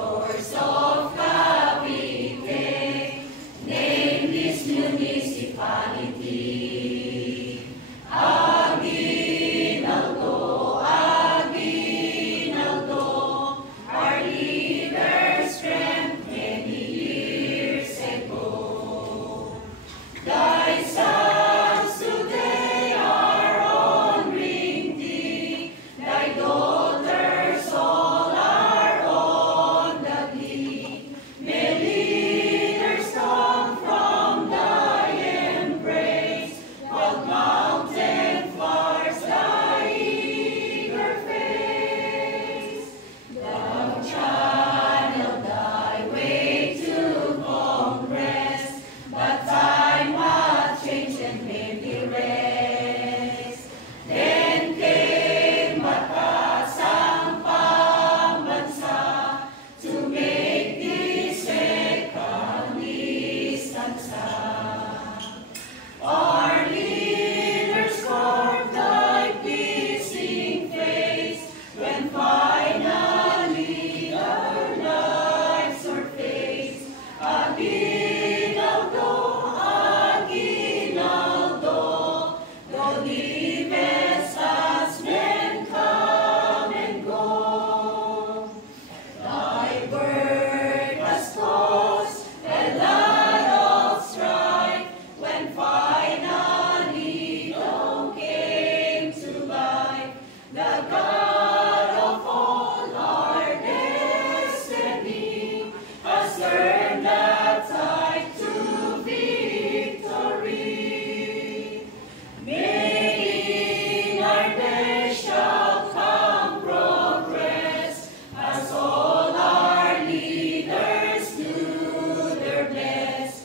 shores of Cavite, name this municipality. Aguinaldo, Aguinaldo, our leader strength many years ago. Thy sons today are honoring thee, thy daughters all are on the glee. May leaders come from thy embrace, while mountain flowers thy eager face. Thou channel thy way to Congress, but time hath changed and made thee rest. Then came Batasang Pambansa to make thee second instansa. Our leaders carved thy pleasing face, when finally our lives are faced. Aguinaldo, Aguinaldo, though the as men come and go, thy birth has caused a lot of strife, when finally thou came to life. The God of all our destiny has turned that tide to victory. May in our days shall come progress, as all our leaders do their best.